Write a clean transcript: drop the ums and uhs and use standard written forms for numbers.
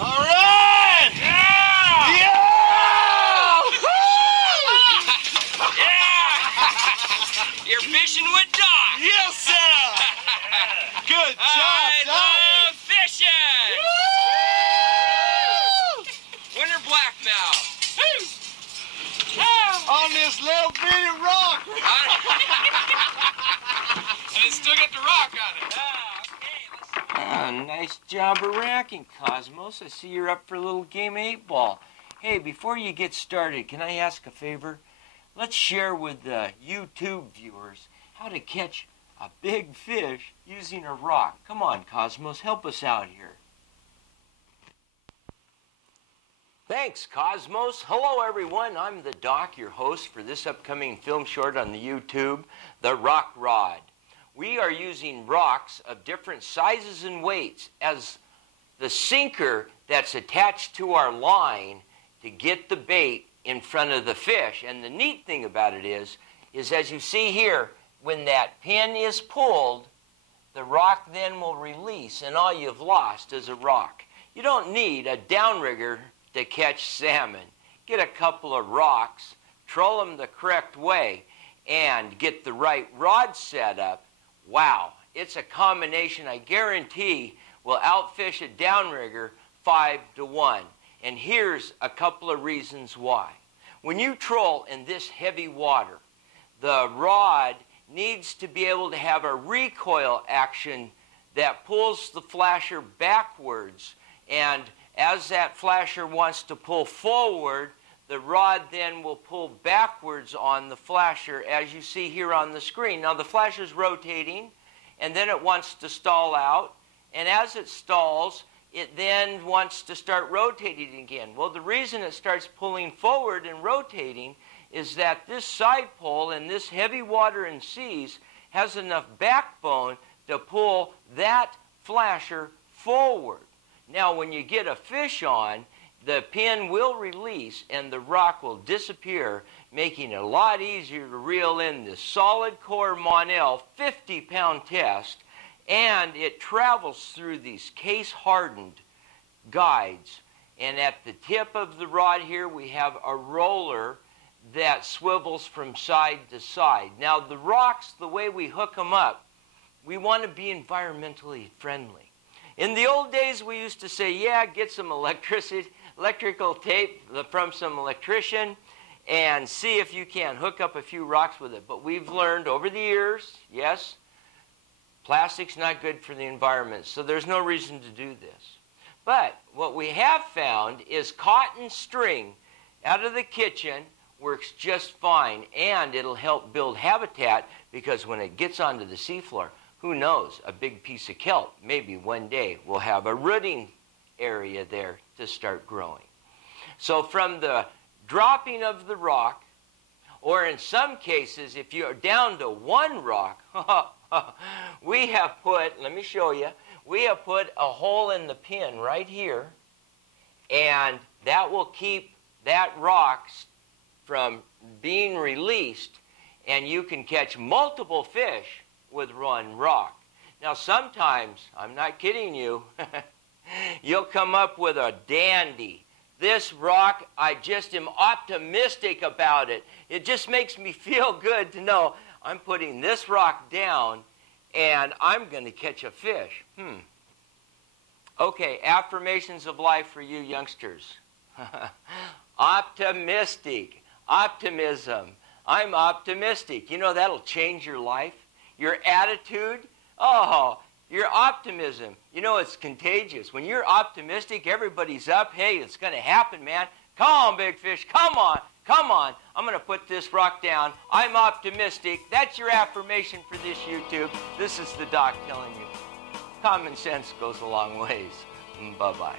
All right! Yeah! Yeah! Yeah! You're fishing with Doc. Yes, sir! Good job, I Doc! love fishing! Woo! Winter blackmouth. On this little bitty rock! And it's still got the rock on it. Nice job of racking, Cosmos. I see you're up for a little game 8-ball. Hey, before you get started, can I ask a favor? Let's share with the YouTube viewers how to catch a big fish using a rock. Come on, Cosmos, help us out here. Thanks, Cosmos. Hello, everyone. I'm the Doc, your host for this upcoming film short on the YouTube, The Rock Rod. We are using rocks of different sizes and weights as the sinker that's attached to our line to get the bait in front of the fish. And the neat thing about it is as you see here, when that pin is pulled, the rock then will release, and all you've lost is a rock. You don't need a downrigger to catch salmon. Get a couple of rocks, troll them the correct way, and get the right rod set up. Wow, it's a combination I guarantee will outfish a downrigger 5-to-1. And here's a couple of reasons why. When you troll in this heavy water, the rod needs to be able to have a recoil action that pulls the flasher backwards, and as that flasher wants to pull forward, the rod then will pull backwards on the flasher, as you see here on the screen. Now, the flasher's rotating, and then it wants to stall out, and as it stalls, it then wants to start rotating again. Well, the reason it starts pulling forward and rotating is that this side pole in this heavy water and seas has enough backbone to pull that flasher forward. Now, when you get a fish on, the pin will release and the rock will disappear, making it a lot easier to reel in this solid core Monel 50-pound test, and it travels through these case-hardened guides. And at the tip of the rod here, we have a roller that swivels from side to side. Now, the rocks, the way we hook them up, we want to be environmentally friendly. In the old days, we used to say, yeah, get some electrical tape from some electrician and see if you can hook up a few rocks with it. But we've learned over the years, yes, plastic's not good for the environment, so there's no reason to do this. But what we have found is cotton string out of the kitchen works just fine, and it'll help build habitat, because when it gets onto the seafloor, who knows, a big piece of kelp, maybe one day we'll have a rooting area there to start growing. So from the dropping of the rock, or in some cases, if you're down to one rock, we have put, let me show you, we have put a hole in the pin right here, and that will keep that rock from being released, and you can catch multiple fish with one rock. Now, sometimes, I'm not kidding you, you'll come up with a dandy. This rock, I just am optimistic about it. It just makes me feel good to know I'm putting this rock down and I'm going to catch a fish. Okay, affirmations of life for you youngsters. Optimistic, optimism. I'm optimistic. You know, that'll change your life. Your attitude, oh, your optimism. You know, it's contagious. When you're optimistic, everybody's up. Hey, it's going to happen, man. Come on, big fish. Come on. Come on. I'm going to put this rock down. I'm optimistic. That's your affirmation for this YouTube. This is the Doc telling you. Common sense goes a long ways. Bye-bye.